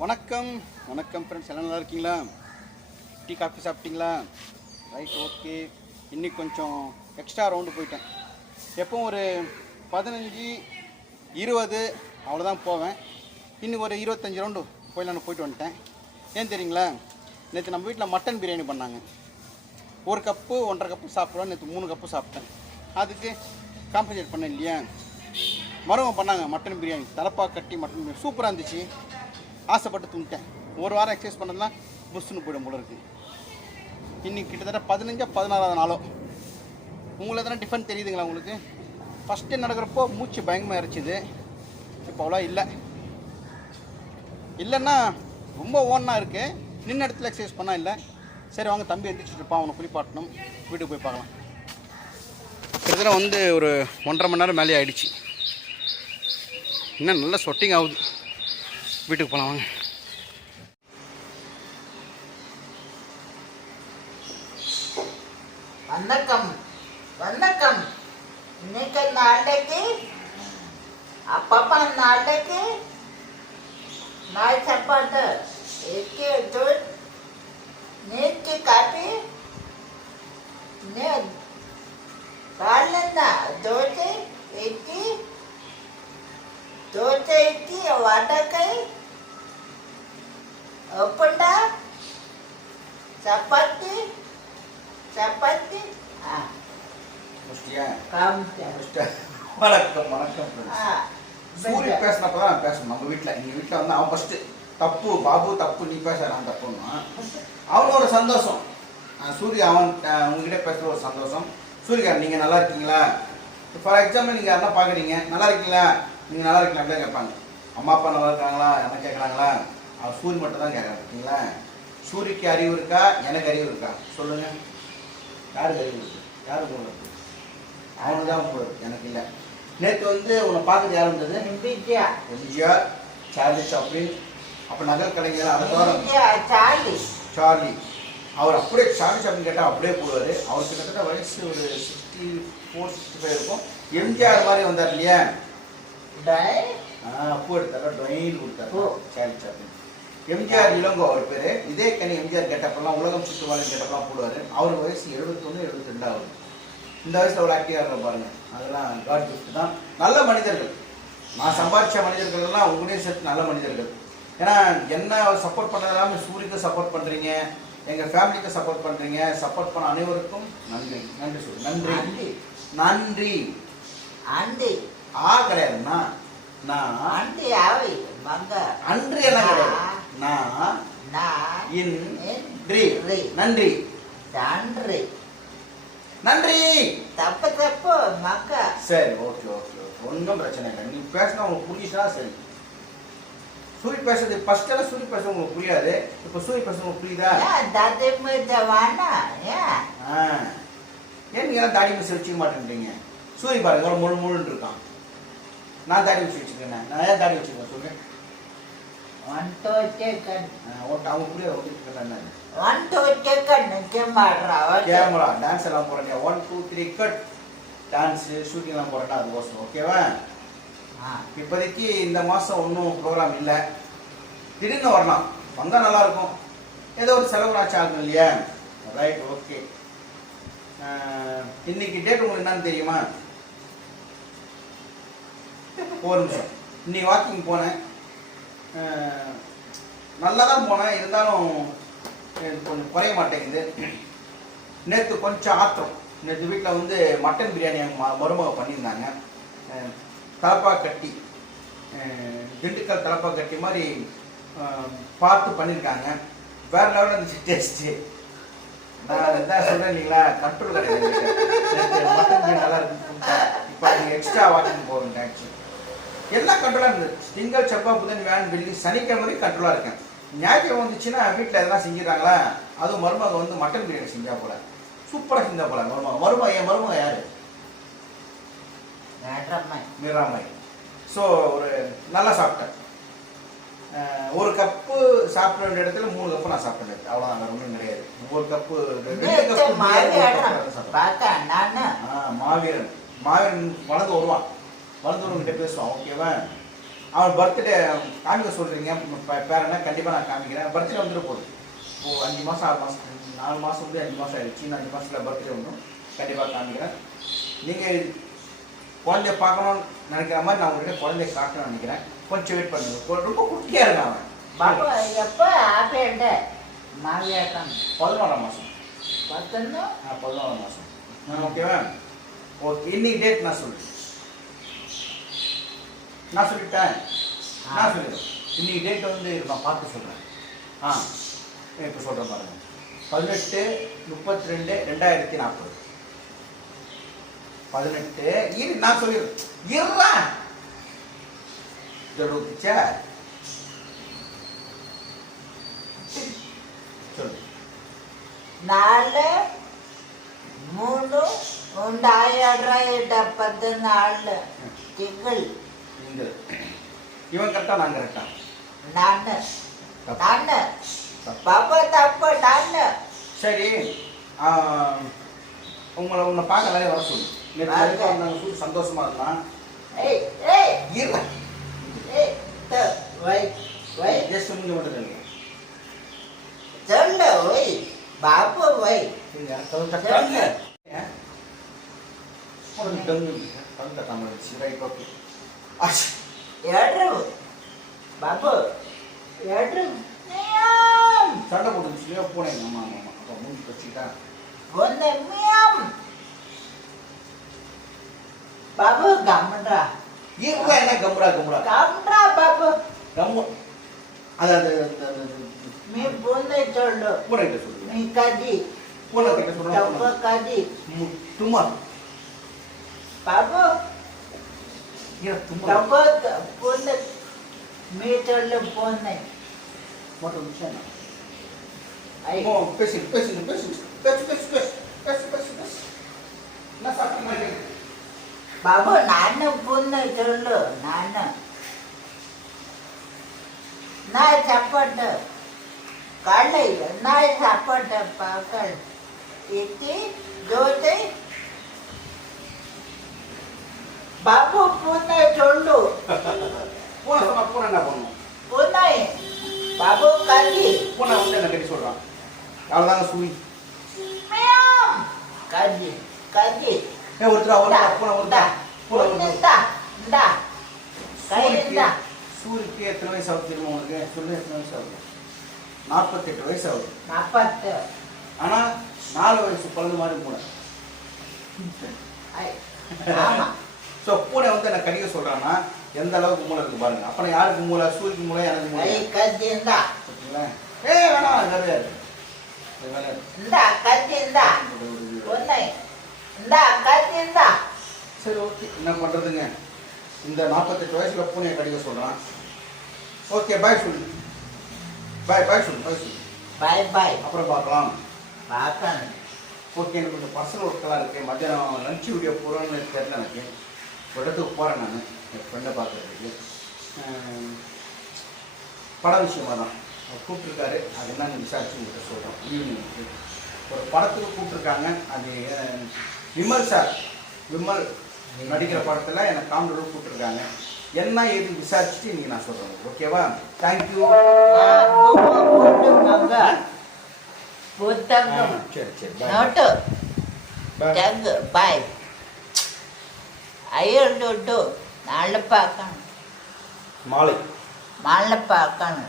வணக்கம். வணக்கம் ஃப்ரெண்ட்ஸ் எல்லாம் நல்லா இருக்கீங்களா? டீ காஃபி சாப்பிட்டீங்களா? ரைட் ஓகே இன்னைக்கு கொஞ்சம் எக்ஸ்ட்ரா ரவுண்டு போயிட்டேன். எப்போவும் ஒரு பதினஞ்சு இருபது அவ்வளோதான் போவேன். இன்னும் ஒரு இருபத்தஞ்சி ரவுண்டு போயிடலான்னு போயிட்டு வந்துட்டேன். ஏன் தெரியுங்களா? நேற்று நம்ம வீட்டில் மட்டன் பிரியாணி பண்ணாங்க. ஒரு கப்பு ஒன்றரை கப்பு சாப்பிடுவேன் நேற்று மூணு கப்பு சாப்பிட்டேன். அதுக்கு காம்பன்சேட் பண்ணேன் இல்லையா? மருமம் பண்ணாங்க மட்டன் பிரியாணி தலப்பா கட்டி மட்டன் பிரியாணி சூப்பராக இருந்துச்சு. ஆசைப்பட்டு தூங்கிட்டேன். ஒரு வாரம் எக்ஸசைஸ் பண்ணதுனா புஷ்ஷுன்னு போயிடும் போல இருக்கு. இன்னைக்கு கிட்டத்தட்ட பதினஞ்சா பதினாறாவது நாளோ. உங்களுக்கு எதனா டிஃபன் தெரியுதுங்களா உங்களுக்கு? ஃபஸ்ட்டு நடக்கிறப்போ மூச்சு பயங்கரமாக இறைச்சிது இப்போ அவ்வளோ இல்லை. இல்லைன்னா ரொம்ப ஓன்னா இருக்குது நின்ன இடத்துல எக்ஸசைஸ் பண்ணால் இல்லை. சரி வாங்க தம்பி எந்திரிச்சிட்டு இருப்பான். அவனை குளிப்பாட்டணும். வீட்டுக்கு போய் பார்க்கலாம். கிட்டத்தட்ட வந்து ஒரு ஒன்றரை மணி நேரம் மேலே ஆகிடுச்சு இன்னும் நல்லா சொட்டிங் ஆகுது. வீட்டுக்கு போகலாம் வாங்க. வணக்கம் வணக்கம். இன்னைக்கு நாளைக்கு அப்பப்பா நாளைக்கு நாய் சாப்பாடு. இட்லி தூள் நீட்டி காப்பி நே காலைல தோசை இட்லி தோசை வடக்காய் ஒப்பண்டா சப்பாத்தி சப்பாத்தி வணக்கம் வணக்கம் சூரிய பேசினப்ப தான் பேசணும். நம்ம வீட்டில் எங்கள் வீட்டில் வந்து அவன் ஃபஸ்ட்டு தப்பு பாபு தப்பு நீ பேச நான் தப்புன்னா அவனுக்கு ஒரு சந்தோஷம். சூர்யா அவன் உங்ககிட்ட பேசுகிற ஒரு சந்தோஷம். சூர்யா நீங்கள் நல்லா இருக்கீங்களா? ஃபார் எக்ஸாம்பிள் நீங்கள் யாரா பார்க்குறீங்க நல்லா இருக்கீங்களா? நீங்கள் நல்லா இருக்கீங்களா கேட்பாங்க. அம்மா அப்பா நல்லா இருக்காங்களா? என்ன கேட்குறாங்களா அவன் சூரிய மட்டும் தான் கேட்குறாங்க இருக்கீங்களா சூரியக்கு அறிவு இருக்கா? எனக்கு அறிவு இருக்கா? சொல்லுங்கள் யாருக்கு அறிவு இருக்கு? யாருக்கு உங்களுக்கு? அவனுக்கு தான் உங்களுக்கு எனக்கு இல்லை. நேற்று வந்து உன்னை பார்த்துட்டு யார் விஜயா எம்ஜிஆர் சார்லி சாப்ளின் அப்போ நகர் கலைஞர் அதை சார்லி. சார்லி. அவர் அப்படியே சார்லி சாப்ளின் கேட்டால் அப்படியே போடுவார். அவர் கிட்டத்தட்ட வயசு ஒரு சிக்ஸ்டி ஃபோர் சிக்ஸ்டி ஃபைவ் இருக்கும். எம்ஜிஆர் மாதிரி வந்தார் இல்லையா? டை ஆ, பூ எடுத்தாரு டொயின் கொடுத்தாரு சாப்ளின் எம்ஜிஆர் இளங்கோ அவர் பேர். இதே கனி எம்ஜிஆர் கேட்டப்பெல்லாம் உலகம் சுற்றுவாளன் கேட்டப்பெல்லாம் போடுவார். அவர் வயசு எழுபத்தொன்று எழுபத்தி ரெண்டாவது இந்த வயசில் அவ்வளோ ஆக்டிவாக இருக்க பாருங்க. அதெல்லாம் காட் கிஃப்ட் தான். நல்ல மனிதர்கள். நான் சம்பாதிச்ச மனிதர்கள் எல்லாம் உங்களையும் சேர்த்து நல்ல மனிதர்கள். ஏன்னா என்ன சப்போர்ட் பண்ணது எல்லாமே சூரியக்கு சப்போர்ட் பண்ணுறீங்க எங்கள் ஃபேமிலிக்கு சப்போர்ட் பண்ணுறீங்க சப்போர்ட் பண்ண அனைவருக்கும் நன்றி. நன்றி சொல்லு. நன்றி. ஆண்டி நன்றி. ஆண்டி ஆ கிடையாது நான் ஆண்டி ஆவி மங்க அன்று என்ன கிடையாது நான் நான் இன்றி. நன்றி. நன்றி. நன்றி. தப்பு தப்பு மங்க சரி ஓகே ஓகே ஓகே. ஒன்றும் பிரச்சனை இல்லை. நீ பேசினா உங்களுக்கு புரிஞ்சுச்சுன்னா சரி. சூரி பேசுறது ஃபர்ஸ்ட் எல்லாம் சூரி பேச உங்களுக்கு புரியாது. இப்போ சூரி பேச உங்களுக்கு புரியுதா? ஏன் தத்தி மீட்ட வானா? ஏன்? ஆ. ஏன் நீங்க எல்லாம் தாடி மிஸ் வச்சுக்க மாட்டேன்றீங்க? சூரி பாருங்க முழு முழுன்னு இருக்கான். நான் தாடி வச்சு வச்சுக்கிறேன். நான் ஏன் தாடி வச்சுக்கிறேன் சொல்லு. ஒன் டூ செகண்ட் ஓகே அவங்க புரியாது உங்களுக்கு என்ன ஒன் டூ செகண்ட் நிச்சயம் மாடுறா கேமரா டான்ஸ் எல்லாம் போடுறேன் one two three cut dance ஷூட்டிங்லாம் போடுறேன்னா அதுக்கோசரம் ஓகேவா இப்போதைக்கு இந்த மாதம் ஒன்றும் ப்ரோக்ராம் இல்லை. திடீர்னு வரலாம். வந்தால் நல்லா இருக்கும். ஏதோ ஒரு செலவு ஆச்சு ஆகும் இல்லையா? ரைட் ஓகே இன்னைக்கு டேட் உங்களுக்கு என்னன்னு தெரியுமா? ஒரு நிமிஷம். இன்னைக்கு வாக்கிங் போனேன். நல்லா தான் போனேன். இருந்தாலும் எனக்கு கொஞ்சம் குறைய மாட்டேங்குது. நேற்று கொஞ்சம் ஆத்திரம். நேற்று வீட்டில் வந்து மட்டன் பிரியாணி எங்கள் ம மருமக பண்ணியிருந்தாங்க. தலப்பா கட்டி. திண்டுக்கல் தலப்பா கட்டி மாதிரி பார்த்து பண்ணியிருக்காங்க வேறு லெவலில் இருந்துச்சு டேஸ்ட்டு நான் இதான் சொல்கிறேன் இல்லைங்களா? கண்ட்ரோல் கிடையாது. மட்டன் பிரியாணி நல்லா இருக்கு இப்போ நீங்கள் எக்ஸ்ட்ரா வாக்கிங் போகிறேன் ஆக்சுவலி எல்லாம் கண்ட்ரோலாக இருந்தது. திங்கள் செவ்வாய் புதன் வியாழன் வெள்ளி சனிக்கிழமை கண்ட்ரோலாக இருக்கேன். ஞாயிற்றுக்கிழமை வந்துச்சுன்னா வீட்டில் எதனா செஞ்சிடறாங்களா? அதுவும் மருமக வந்து மட்டன் பிரியாணி செஞ்சா போல. சூப்பராக செஞ்சா போல மருமக. மருமக என் மருமக யாரு? வேட்டம்மை மீராமை ஸோ ஒரு நல்லா சாப்பிட்டேன். ஒரு கப்பு சாப்பிட வேண்டிய இடத்துல மூணு கப்பு நான் சாப்பிட்டேன். அவ்வளோதான் வேற ஒன்றும் கிடையாது. ஒரு கப்பு மாவீரன். மாவீரன் வளர்ந்து வருவான். மருத்துவர்கிட்ட பேசுவான் ஓகேவா அவன் பர்த்டே காமிக்க சொல்கிறீங்க பேரன்னா கண்டிப்பாக நான் காமிக்கிறேன். பர்த்டே வந்துட்டு போகுது. இப்போது அஞ்சு மாதம் ஆறு மாதம் நாலு மாதம் வந்து அஞ்சு மாதம் ஆயிடுச்சு. இன்னும் அஞ்சு மாதத்தில் பர்த்டே வந்துடும். கண்டிப்பாக காமிக்கிறேன். நீங்கள் குழந்தைய பார்க்கணும்னு நினைக்கிற மாதிரி நான் உங்கள்கிட்ட குழந்தைய காட்டணும்னு நினைக்கிறேன். கொஞ்சம் வெயிட் பண்ணுங்க. ரொம்ப குட்டியாக இருக்கான் அவன். பாப்பா எப்போ? ஆப்பேண்ட மாவியாக இருக்கான் பதினோராம் மாதம் பத்தொன்னு? ஆ பதினோராம் மாதம் ஓகேவா ஓகே இன்னைக்கு டேட் நான் சொல்கிறேன் நான் சொல்லிட்டேன். நான் சொல்லு. இன்னைக்கு டேட் வந்து நான் பார்த்து சொல்கிறேன் ஆ இப்போ சொல்கிறேன் பாருங்கள் பதினெட்டு முப்பத்தி ரெண்டு ரெண்டாயிரத்தி நாற்பது. பதினெட்டு இரு நான் சொல்லிடுறேன். இருறா இதோட ஊத்துச்சா சொல்லு. நாலு மூணு ரெண்டாயிரத்தி பத்து நாலு. திங்கள். இவன் கரெக்டா நான் கரெக்டா நான் பாப்பா தப்பு. நான் சரி உங்களை உன்னை பார்க்க எல்லாரையும் வர சொல்லு. நேற்று வரைக்கும் சொல்லி சந்தோஷமா இருந்தான். ஏய் ஏய். இருடா. ஏய் வை வை. ஜஸ்ட் முடிஞ்ச மட்டும் தெரியுங்க வை. பாப்பா வை. சண்டை உனக்கு தந்து தந்த தமிழ் ఏడ్రు బాబు ఏడ్రు சண்டை போட்டுச்சு போனேன் ஆமா ஆமா ஆமா அப்போ மூஞ்சி வச்சுக்கிட்டா గొందె మియం బాబు గమ్మురా இருடா என்ன கம்முடா கம்முடா గమ్మురా బాబు கம்மு அது அது அது- அது- அது- మీ బొందే చూడు பூனை கிட்ட சொல்லுங்க మీ కది பூனை கிட்ட சொல்லுங்க డబ్బు కది தும்மா மீட்டர்ல போனேன் ஒரு நிமிஷம் பேசு பேசு பேசு பேசு பேசு பேசு பேசு பேசு பேசு நான் சாப்பிட மாட்டேன் பாபு நான் பொண்ணு சொல்லு நான் நான் சாப்பாடு काढलं नाही सापडत पाकड येते दोन பாப்பு பூந்தாய் சொண்டு பூனை சொன்னா பூனை என்ன பண்ணும்? பூந்தாய் பாப்பு கல்வி பூனை வந்து என்ன கட்டி சொல்றான்? அவ்வளோதாங்க சுழி கல்வி கல்வி ஏ ஒருத்தர் அவர் பூனை வந்தா பூனை வந்தா இந்தா கை சூரிக்கு எத்தனை வயசு ஆகுது தெரியுமா உங்களுக்கு சொல்லு எத்தனை வயசு ஆகுது? நாற்பத்தெட்டு வயசு ஆகுது. நாற்பத்து. ஆனால் நாலு வயசு குழந்தை மாதிரி பூனை. ஆமாம் ஸோ பூனை வந்து எனக்கு கடிக்க சொல்கிறான்னா எந்த அளவுக்கு மூளை இருக்கு பாருங்க. அப்புறம் யாருக்கு மூளை? சூரியக்கு மூளை எனக்கு மூளை. கத்தி இருந்தா? ஏ வேணாம் கிடையாது இந்தா கத்தி இருந்தா? ஒன்று இந்தா சரி ஓகே. என்ன பண்ணுறதுங்க இந்த நாற்பத்தெட்டு வயசில் பூனையை கடிக்க சொல்கிறான் ஓகே பாய் சொல்லு. பாய் பாய் சொல்லு பாய் சொல்லு. பாய் பாய் அப்புறம் பார்க்கலாம். பார்க்கலாம். ஓகே எனக்கு கொஞ்சம் பர்சனல் ஒர்க்கெல்லாம் இருக்குது மத்தியானம் லஞ்ச் வீடியோ போகிறோன்னு தெரியல எனக்கு. ஒரு இடத்துக்கு போகிறேன் நான். என் ஃப்ரெண்டை பார்க்குறதுக்கு. பட விஷயமா தான். அவர் கூப்பிட்ருக்காரு அது என்னன்னு விசாரிச்சு உங்கள்கிட்ட சொல்கிறோம் ஈவினிங்க்கு ஒரு படத்துக்கு கூப்பிட்ருக்காங்க அது விமல் சார். விமல் நடிக்கிற படத்தில் எனக்கு காமெடி கூப்பிட்ருக்காங்க என்ன ஏது விசாரிச்சுட்டு நீங்கள் நான் சொல்கிறேன் ஓகேவா தேங்க்யூ சரி சரி. Bye. నోటు അയ്യോ ഉണ്ട് കിട്ടൂ നാളെ പാക്കാണ് മാളെ മാളിനെ പാക്കാണ്